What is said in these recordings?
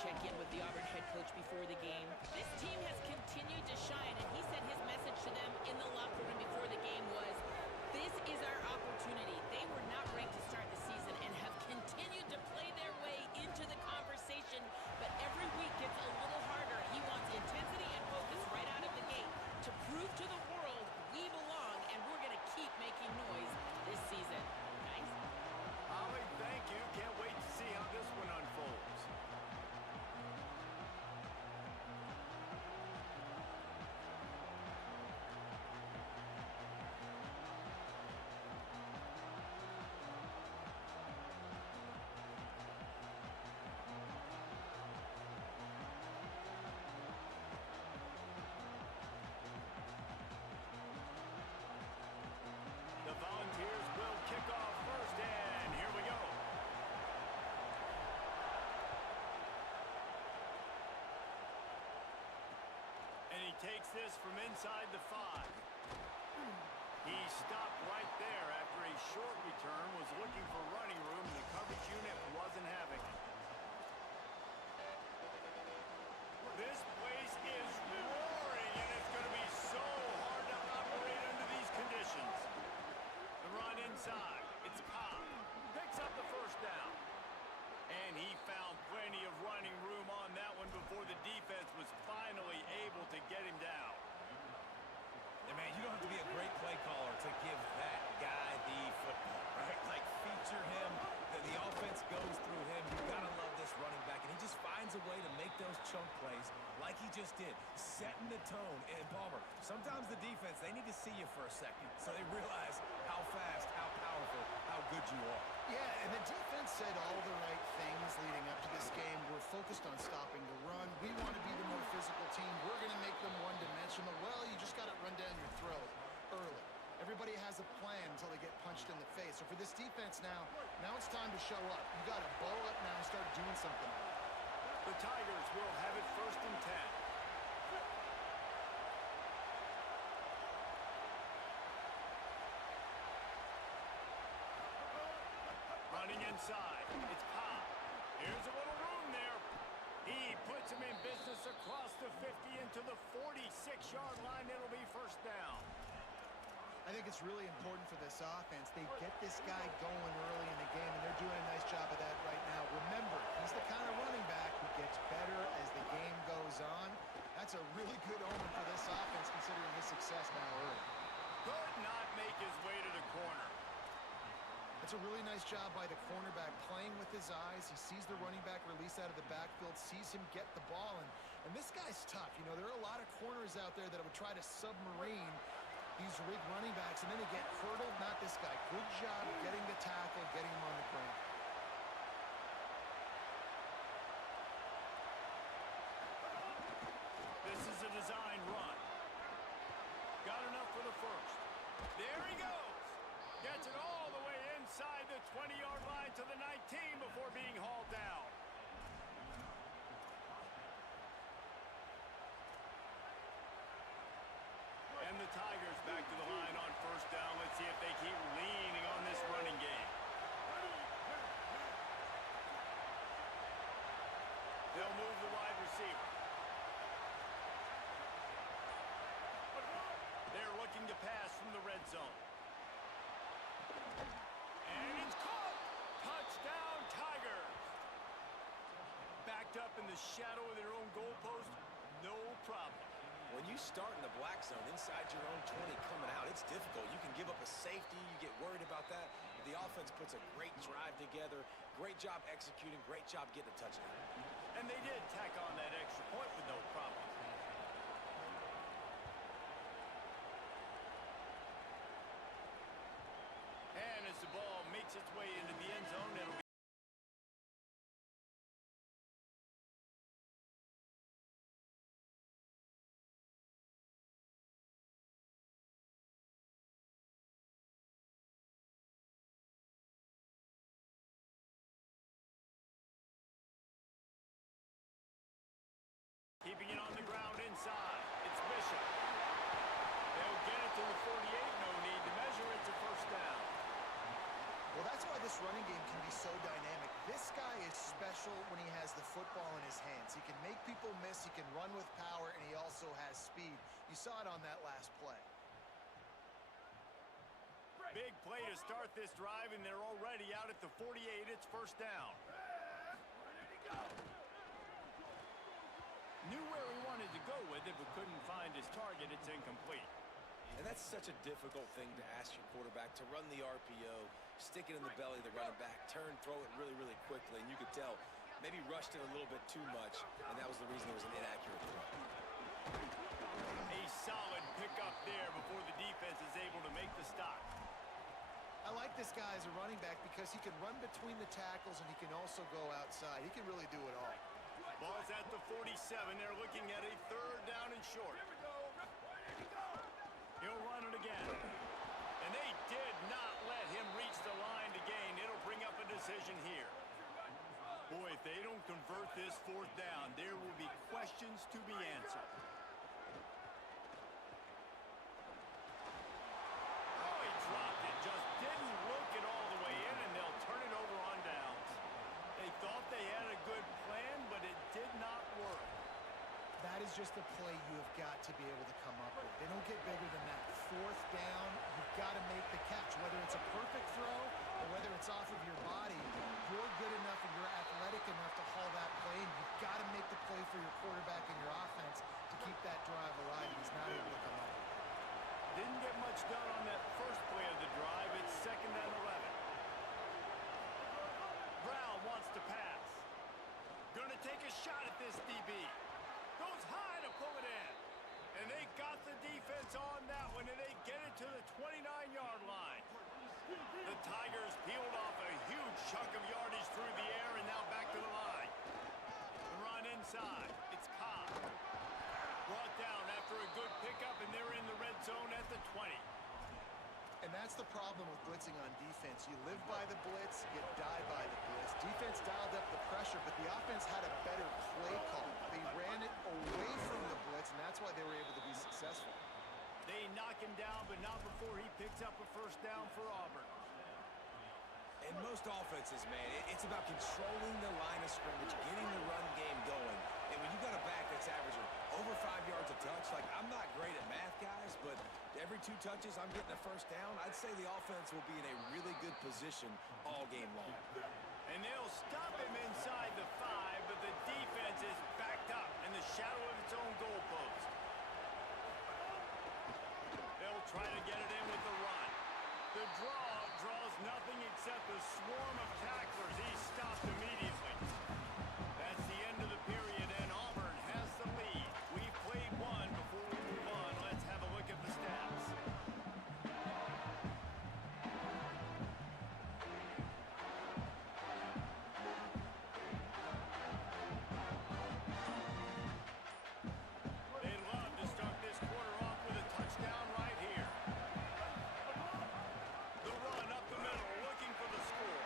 check in with the Auburn head coach before the game. This team has continued to shine, and he said his message to them in the locker room before the game was, this is our opportunity. They were not ranked to start the season and have continued to play their way into the conversation, but every week gets a little harder. He wants intensity and focus right out of the gate to prove to the world we belong, and we're going to keep making noise this season. Guys? Ollie, thank you. Can't wait to see how this one unfolds. The Volunteers will kick off first, and here we go. And he takes this from inside the 5. He stopped right there after a short return, was looking for running room, and the coverage unit wasn't having it. This place is roaring, and it's going to be so hard to operate under these conditions. The run inside. It's Cobb. Picks up the first down. And he found plenty of running room on that one before the defense was finally able to get him down. And man, you don't have to be a great play caller to give that guy the football, right? Like, feature him. The offense goes through him. You've got to love this running back. And he just finds a way to make those chunk plays like he just did, setting the tone. And Palmer, sometimes the defense, they need to see you for a second so they realize how fast, how powerful, how good you are. Yeah, and the defense said all the right things leading up to this game. We're focused on stopping the run. We want to be the more physical team. We're going to make them one-dimensional. Well, you just got to run down your throat early. Everybody has a plan until they get punched in the face. So for this defense now it's time to show up. You got to bow up now and start doing something. The Tigers will have it first and 10. Running inside. It's Cobb. Here's a little room there. He puts him in business across the 50 into the 46-yard line. It'll be first down. I think it's really important for this offense. They get this guy going early in the game, and they're doing a nice job of that right now. Remember, he's the kind of running back who gets better as the game goes on. That's a really good omen for this offense, considering his success now early. Could not make his way to the corner. It's a really nice job by the cornerback playing with his eyes. He sees the running back release out of the backfield, sees him get the ball, and this guy's tough. You know, there are a lot of corners out there that would try to submarine these rigged running backs, and then they get hurdled. Not this guy. Good job getting the tackle, getting him on the ground. This is a design run. Got enough for the first. There he goes. Gets it all the way inside the 20-yard line to the 19 before being hauled down. And the Tigers back to the line on first down. Let's see if they keep leaning on this running game. They'll move the wide receiver. They're looking to pass from the red zone. And it's caught! Touchdown, Tigers! Backed up in the shadow of their own goalpost, no problem. When you start in the black zone inside your own 20 coming out, it's difficult. You can give up a safety. You get worried about that. But the offense puts a great drive together. Great job executing. Great job getting a touchdown. And they did tack on that extra point with no problem. And as the ball makes its way into the end zone, it'll be keeping it on the ground inside. It's Bishop. They'll get it to the 48. No need to measure. It's a first down. Well, that's why this running game can be so dynamic. This guy is special when he has the football in his hands. He can make people miss, he can run with power, and he also has speed. You saw it on that last play. Big play to start this drive, and they're already out at the 48. It's first down. Knew where he wanted to go with it, but couldn't find his target. It's incomplete. And that's such a difficult thing to ask your quarterback, to run the RPO, stick it in the belly of the running back, turn, throw it really, really quickly. And you could tell maybe rushed it a little bit too much, and that was the reason it was an inaccurate throw. A solid pickup there before the defense is able to make the stop. I like this guy as a running back because he can run between the tackles and he can also go outside. He can really do it all. Ball's at the 47. They're looking at a third down and short. He'll run it again. And they did not let him reach the line to gain. It'll bring up a decision here. Boy, if they don't convert this fourth down, there will be questions to be answered. Oh, he dropped it. Just didn't look it all the way in, and they'll turn it over on downs. They thought they had a good plan, but it did not work. That is just a play you have got to be able to come up with. They don't get bigger than that. Fourth down, you've got to make the catch. Whether it's a perfect throw or whether it's off of your body, you're good enough and you're athletic enough to haul that play, and you've got to make the play for your quarterback and your offense to keep that drive alive. He's not able to come up with it. Didn't get much done on that first play of the drive. It's second and 11. Brown wants to pass. Gonna take a shot at this DB. Goes high to pull it in. And they got the defense on that one, and they get it to the 29-yard line. The Tigers peeled off a huge chunk of yardage through the air, and now back to the line. The run inside. It's Cobb. Brought down after a good pickup, and they're in the red zone at the 20. And that's the problem with blitzing on defense. You live by the blitz, you die by the blitz. Defense dialed up the pressure, but the offense had a better play call. They ran it away from the blitz, and that's why they were able to be successful. They knock him down, but not before he picks up a first down for Auburn. In most offenses, man, it's about controlling the line of scrimmage, getting the run game going. And when you got a back that's averaging over 5 yards a touch, like, I'm not great at math, guys, but every 2 touches I'm getting a first down, I'd say the offense will be in a really good position all game long. And they'll stop him inside the 5, but the defense is backed up in the shadow of its own goalpost. They'll try to get it in with the run. The draw draws nothing except a swarm of tacklers. He's stopped immediately. That's the end of the period, and Auburn has the lead. We've played one before we move on. Let's have a look at the stats. They'd love to start this quarter off with a touchdown right here. The run up the middle, looking for the score.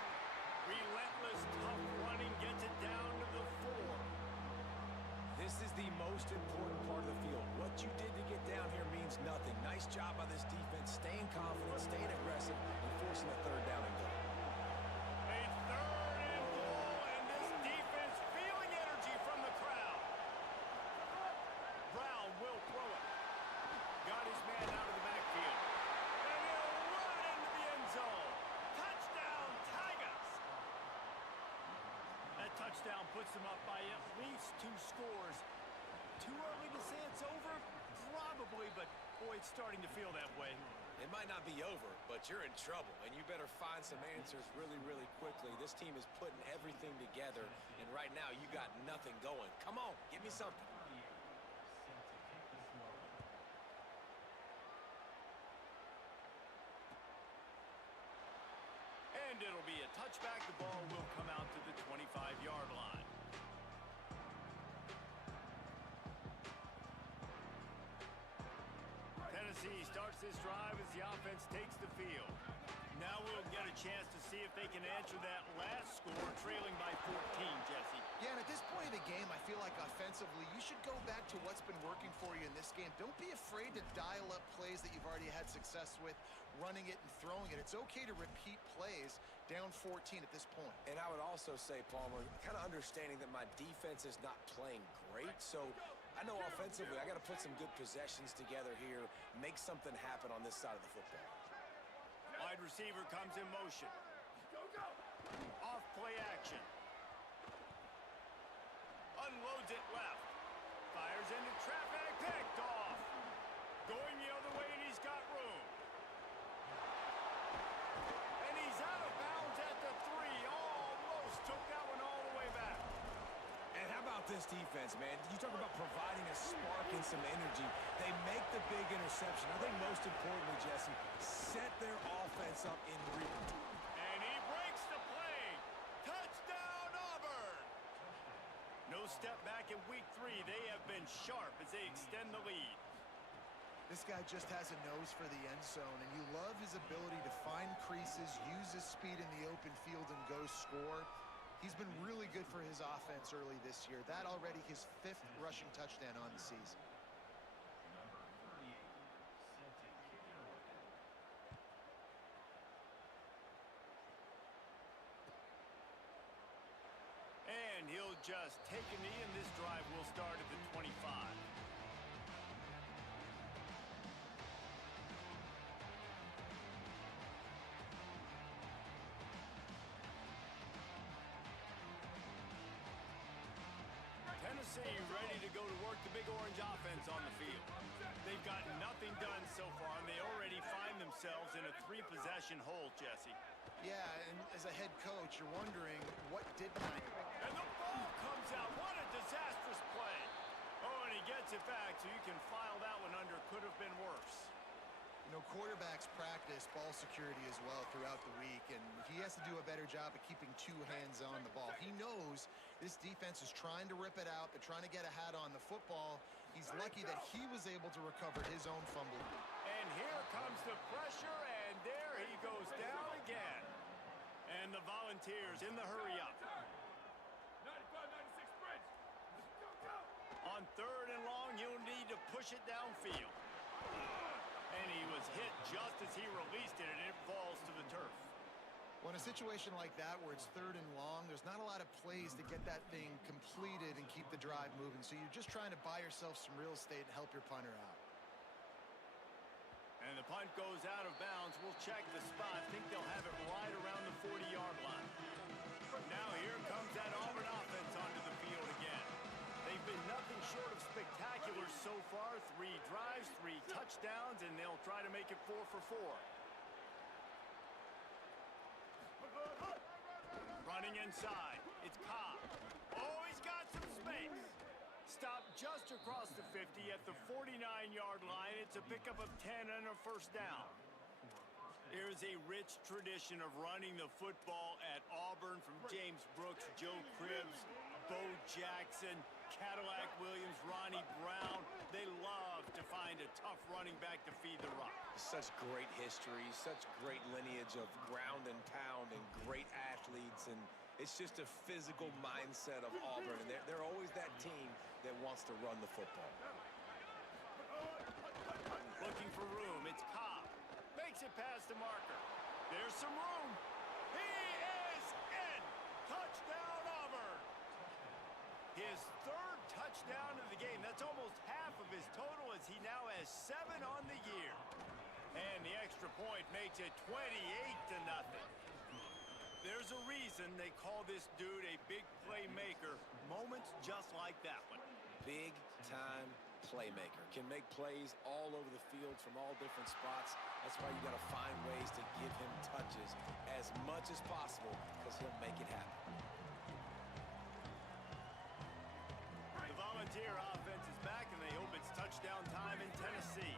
Relentless, tough running gets it down to the 4. This is the most important part of the field. What you did to get down here means nothing. Nice job by this defense, staying confident, staying aggressive, and forcing a third down and goal. A third and goal, and this defense feeling energy from the crowd. Brown will throw it. Got his man out of the backfield. And he'll run it into the end zone. Touchdown, Tigers! That touchdown puts them up by at least 2 scores. Too early to say it's over? Probably, but boy, it's starting to feel that way. It might not be over, but you're in trouble, and you better find some answers really, really quickly. This team is putting everything together, and right now you got nothing going. Come on, give me something. And it'll be a touchback. The ball will come out to the 25-yard line. Tennessee starts this drive as the offense takes the field. Now we'll get a chance to see if they can answer that last score, trailing by 14, Jesse. Yeah, and at this point of the game, game, I feel like offensively, you should go back to what's been working for you in this game. Don't be afraid to dial up plays that you've already had success with, running it and throwing it. It's okay to repeat plays down 14 at this point. And I would also say, Palmer, kind of understanding that my defense is not playing great, so I know offensively I got to put some good possessions together here, make something happen on this side of the football. Wide receiver comes in motion. Off play action. Unloads it left. Fires into traffic. Picked off. Going the other way, and he's got room. And he's out of bounds at the 3. Almost took that one all the way back. And how about this defense, man? You talk about providing a spark and some energy. They make the big interception. I think most importantly, Jesse, set their offense up in real. And he breaks the play. Touchdown, Auburn. No step back in week 3. They have been sharp as they extend the lead. This guy just has a nose for the end zone, and you love his ability to find creases, use his speed in the open field, and go score. He's been really good for his offense early this year. That already his 5th rushing touchdown on the season. And he'll just take a knee, and this drive will start at the 25. Tennessee ready to go to work the Big Orange offense on the field. They've got nothing done so far, and they already find themselves in a 3-possession hole, Jesse. Yeah, and as a head coach, you're wondering, what did my... And the ball comes out. What a disastrous play. Oh, and he gets it back, so you can file that one under. Could have been worse. You know, quarterbacks practice ball security as well throughout the week, and he has to do a better job of keeping 2 hands on the ball. He knows this defense is trying to rip it out. They're trying to get a hat on the football. He's lucky that he was able to recover his own fumble. And here comes the pressure, and there he goes down again. And the Volunteers in the hurry up. 95-96 bridge. On 3rd and long, you'll need to push it downfield. And he was hit just as he released it, and it falls to the turf. Well, in a situation like that where it's 3rd and long, there's not a lot of plays to get that thing completed and keep the drive moving. So you're just trying to buy yourself some real estate and help your punter out. And the punt goes out of bounds. We'll check the spot. I think they'll have it right around the 40-yard line. Now here comes that Auburn offense onto the field again. They've been nothing short of spectacular so far. 3 drives, 3 touchdowns, and they'll try to make it 4 for 4. Running inside. It's Cobb. Oh, he's got some space. Stopped just across the 50 at the 49-yard line. It's a pickup of 10 and a 1st down. There's a rich tradition of running the football at Auburn from James Brooks, Joe Cribbs, Bo Jackson, Cadillac Williams, Ronnie Brown. They love to find a tough running back to feed the rock. Such great history, such great lineage of ground and pound and great athletes, and it's just a physical mindset of Auburn, and they're always that team that wants to run the football. Looking for room, it's Cobb. Makes it past the marker. There's some room. He is in. Touchdown, Auburn. His 3rd touchdown of the game. That's almost half of his total, as he now has 7 on the year. And the extra point makes it 28-0. There's a reason they call this dude a big playmaker. Moments just like that one. Big-time playmaker. Can make plays all over the field from all different spots. That's why you got to find ways to give him touches as much as possible, because he'll make it happen. The Volunteer offense is back, and they hope it's touchdown time in Tennessee.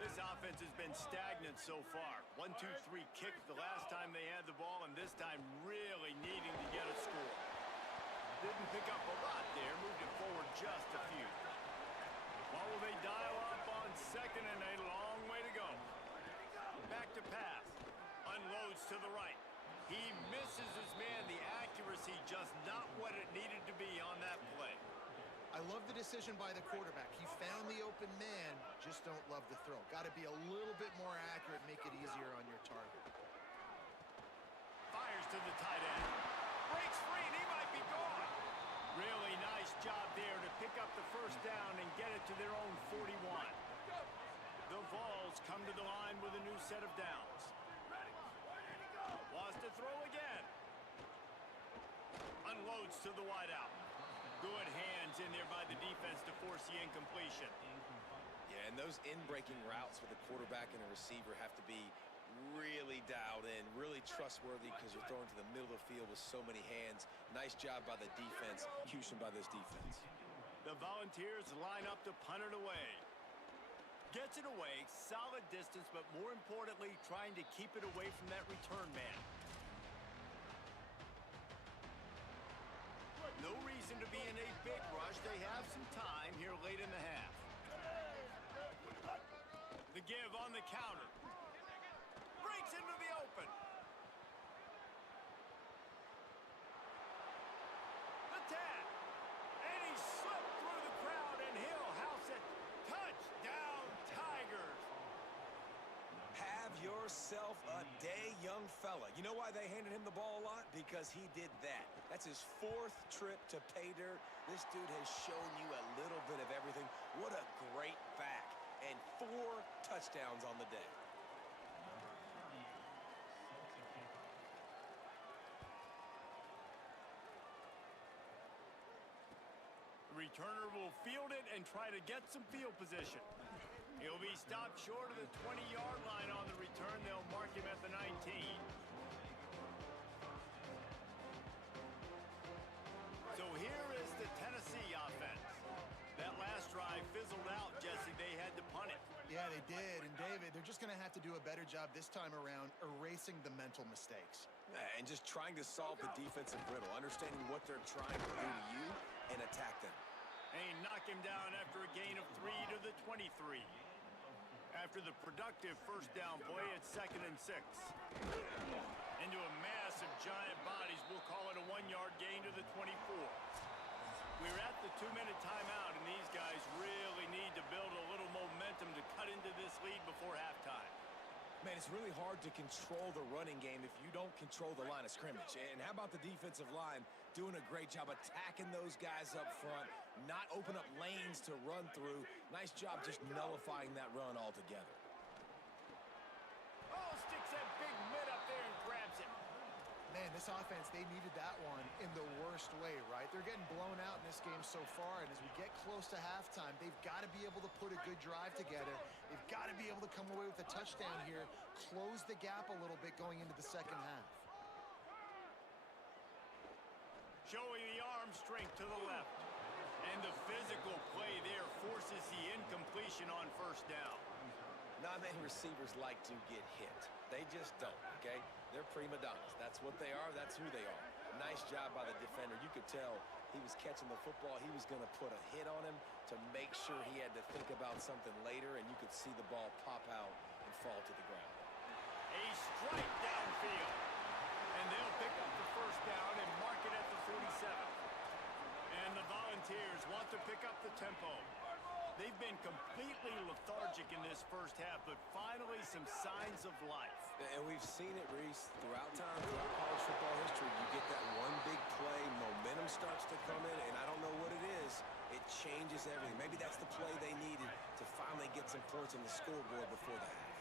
This offense has been stagnant so far. 1-2-3 kick the last time they had the ball, and this time really needing to get a score. Didn't pick up a lot there, moved it forward just a few. What will they dial up on 2nd and a long way to go? Back to pass. Unloads to the right. He misses his man. The accuracy just not what it needed to be on that play. decision by the quarterback. He found the open man, just don't love the throw. Got to be a little bit more accurate, make it easier on your target. Fires to the tight end. Breaks free, and he might be gone. Really nice job there to pick up the first down and get it to their own 41. The Vols come to the line with a new set of downs. Wants to throw again. Unloads to the wideout. Good hands in there by the defense to force the incompletion. Yeah, and those in-breaking routes with the quarterback and a receiver have to be really dialed in, really trustworthy because you're throwing to the middle of the field with so many hands. Nice job by the defense, execution by this defense. The Volunteers line up to punt it away. Gets it away, solid distance, but more importantly, trying to keep it away from that return man. No reason to be in a big rush. They have some time here late in the half. The give on the counter. Breaks into the open. The tap. And he slipped through the crowd, and he'll house it. Touchdown, Tigers. Have yourself a day, young fella. You know why they handed him the ball a lot? Because he did that. That's his 4th trip to pay dirt. This dude has shown you a little bit of everything. What a great back. And 4 touchdowns on the day. The returner will field it and try to get some field position. He'll be stopped short of the 20-yard line on the return. They'll mark him at the 19. So here is the Tennessee offense. That last drive fizzled out, Jesse. They had to punt it. Yeah, they did. And David, they're just going to have to do a better job this time around erasing the mental mistakes. And just trying to solve the defensive riddle, understanding what they're trying to do to you and attack them. They knock him down after a gain of 3 to the 23. After the productive first down play, it's 2nd and 6. Into a mass of giant bodies, we'll call it a 1-yard gain to the 24. We're at the 2-minute timeout, and these guys really need to build a little momentum to cut into this lead before halftime. Man, it's really hard to control the running game if you don't control the line of scrimmage. And how about the defensive line doing a great job attacking those guys up front, not open up lanes to run through. Nice job just nullifying that run altogether. Oh, sticks that big mid up there and grabs it. Man, this offense, they needed that one in the worst way, right? They're getting blown out in this game so far, and as we get close to halftime, they've got to be able to put a good drive together. They've got to be able to come away with a touchdown here, close the gap a little bit going into the second half. Showing the arm strength to the left. And the physical play there forces the incompletion on first down. Not many receivers like to get hit. They just don't, okay? They're prima donnas. That's what they are. That's who they are. Nice job by the defender. You could tell he was catching the football. He was going to put a hit on him to make sure he had to think about something later, and you could see the ball pop out and fall to the ground. A strike downfield. And they'll pick up the first down and mark it at the 47. And the Volunteers want to pick up the tempo. They've been completely lethargic in this first half, but finally some signs of life. And we've seen it, Reese, throughout time, throughout college football history. You get that one big play, momentum starts to come in, and I don't know what it is. It changes everything. Maybe that's the play they needed to finally get some points on the scoreboard before the half.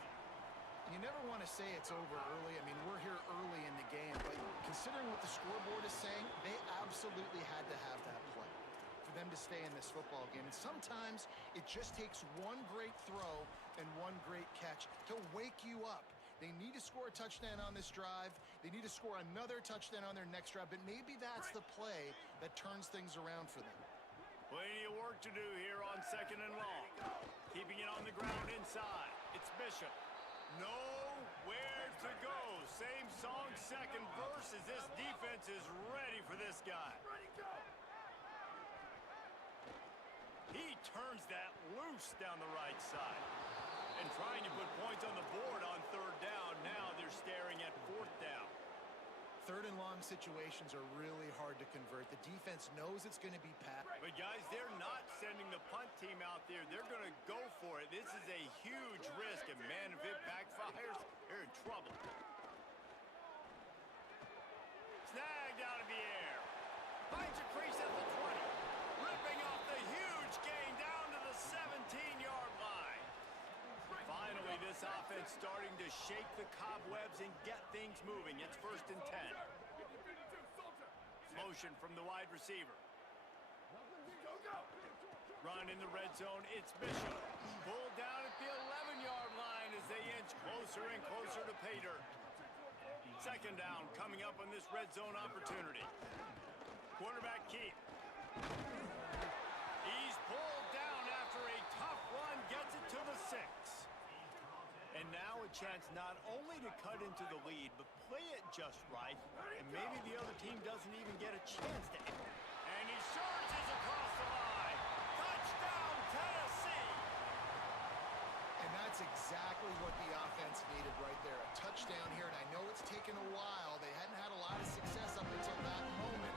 You never want to say it's over early. I mean, we're here early in the game, but considering what the scoreboard is saying, they absolutely had to have that play for them to stay in this football game. And sometimes it just takes one great throw and one great catch to wake you up. They need to score a touchdown on this drive. They need to score another touchdown on their next drive, but maybe that's the play that turns things around for them. Plenty of work to do here on 2nd and long. Keeping it on the ground inside. It's Bishop. Nowhere to go. Same song, second verse, as this defense is ready for this guy. He turns that loose down the right side. And trying to put points on the board on 3rd down. Now they're staring at 4th down. Third and long situations are really hard to convert. The defense knows it's going to be passed. But, guys, they're not sending the punt team out there. They're going to go for it. This is a huge risk, and, man, if it backfires, they're in trouble. Snagged out of the air. Finds a crease at the 20. Ripping off the huge gain down to the 17-yard line. Finally, this offense starting to shake the cobwebs and get things moving. It's 1st and 10. Motion from the wide receiver. Run in the red zone. It's Bishop. Pulled down at the 11-yard line as they inch closer and closer to pay dirt. 2nd down coming up on this red zone opportunity. Quarterback keep. He's pulled down after a tough run. Gets it to the 6. And now a chance not only to cut into the lead, but play it just right. And maybe the other team doesn't even get a chance to. And he surges across the line. Touchdown, Tennessee! And that's exactly what the offense needed right there. A touchdown here, and I know it's taken a while. They hadn't had a lot of success up until that moment.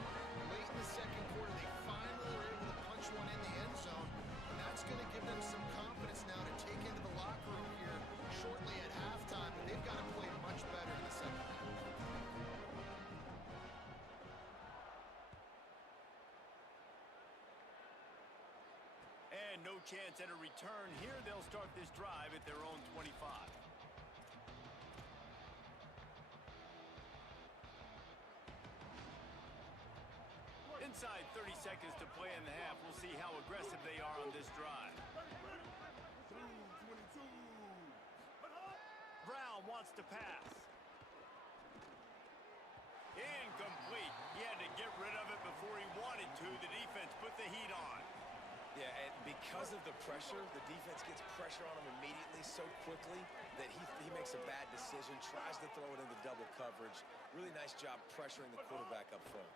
Late in the 2nd quarter, they finally were able to punch one in the end zone. And that's going to give them some confidence now to take into the locker room here shortly at halftime. But they've got to play much better in the 2nd half. And no chance at a return here. They'll start this drive at their own 25. Inside 30 seconds to play in the half. We'll see how aggressive they are on this drive. Brown wants to pass. Incomplete. He had to get rid of it before he wanted to. The defense put the heat on. Yeah, and because of the pressure, the defense gets pressure on him immediately so quickly that he makes a bad decision, tries to throw it into double coverage. Really nice job pressuring the quarterback up front.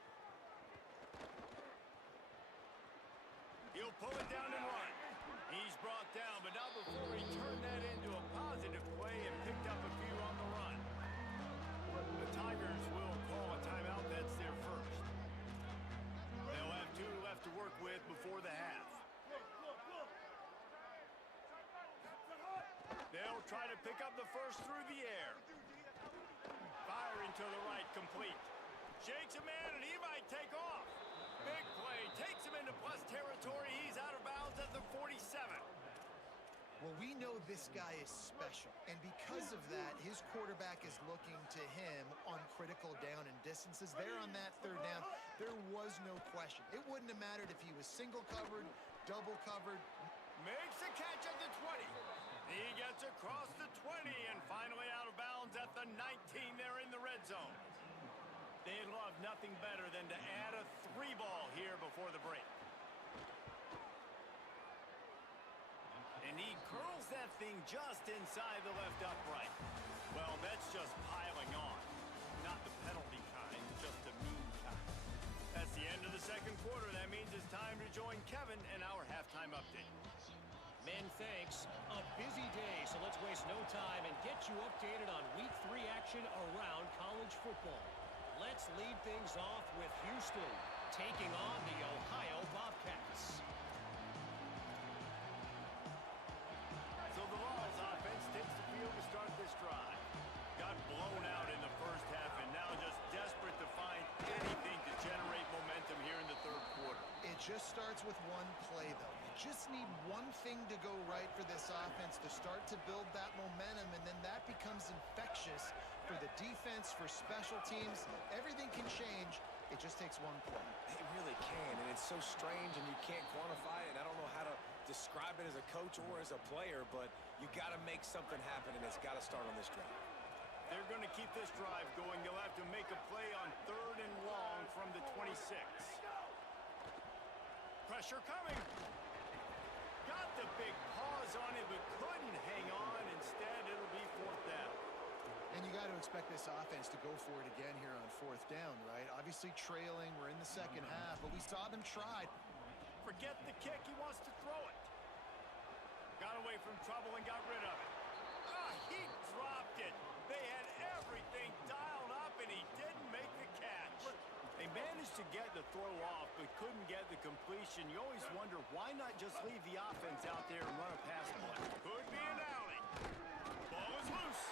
He'll pull it down and run. He's brought down, but not before he turned that into a positive play and picked up a few on the run. The Tigers will call a timeout. That's their first. They'll have 2 left to work with before the half. They'll try to pick up the first through the air. Firing to the right, complete. Shakes a man, and he might take off. Big play, takes him into plus territory. He's out of bounds at the 47. Well, we know this guy is special, and because of that, his quarterback is looking to him on critical down and distances. There on that 3rd down, there was no question. It wouldn't have mattered if he was single covered, double covered. Makes a catch at the 20. He gets across the 20 and finally out of bounds at the 19 there in the red zone. They'd love nothing better than to add a 3-ball here before the break. And he curls that thing just inside the left upright. Well, that's just piling on. Not the penalty kind, just the mean kind. That's the end of the 2nd quarter. That means it's time to join Kevin and our halftime update. Men, thanks. A busy day, so let's waste no time and get you updated on Week 3 action around college football. Let's lead things off with Houston taking on the Ohio Bobcats. So the Vols offense takes the field to start this drive. Got blown out in the first half and now just desperate to find anything to generate momentum here in the 3rd quarter. It just starts with one play, though. You just need one thing to go right for this offense to start to build that momentum, and then that becomes infectious for the defense, for special teams. Everything can change. It just takes one play. It really can, and it's so strange, and you can't quantify it. I don't know how to describe it as a coach or as a player, but you got to make something happen, and it's got to start on this drive. They're going to keep this drive going. They'll have to make a play on 3rd and long from the 26. Pressure coming. Got the big pause on it, but couldn't hang on. Instead, it'll be 4th down. And you got to expect this offense to go for it again here on 4th down, right? Obviously trailing. We're in the 2nd half, but we saw them try. Forget the kick. He wants to throw it. Got away from trouble and got rid of it. Ah, he dropped it. They had everything dialed up, and he didn't make the catch. They managed to get the throw off, but couldn't get the completion. You always wonder, why not just leave the offense out there and run a pass play? Could be an alley. Ball is loose.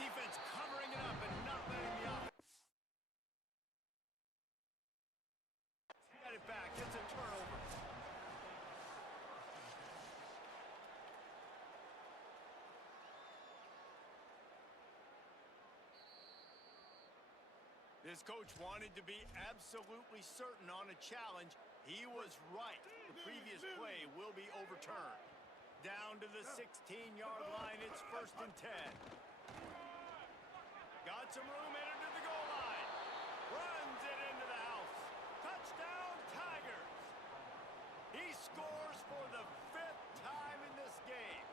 Defense covering it up and not letting the offense get it back. It's a turnover. This coach wanted to be absolutely certain on a challenge. He was right. The previous play will be overturned. Down to the 16-yard line. It's 1st and 10. Got some room headed to the goal line. Runs it into the house. Touchdown, Tigers. He scores for the 5th time in this game.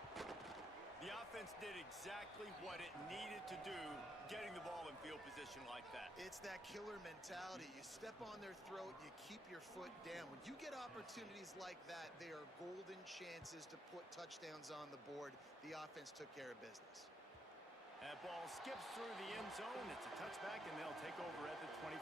The offense did exactly what it needed to do, getting the ball in field position like that. It's that killer mentality. You step on their throat, you keep your foot down. When you get opportunities like that, they are golden chances to put touchdowns on the board. The offense took care of business. That ball skips through the end zone. It's a touchback, and they'll take over at the 25.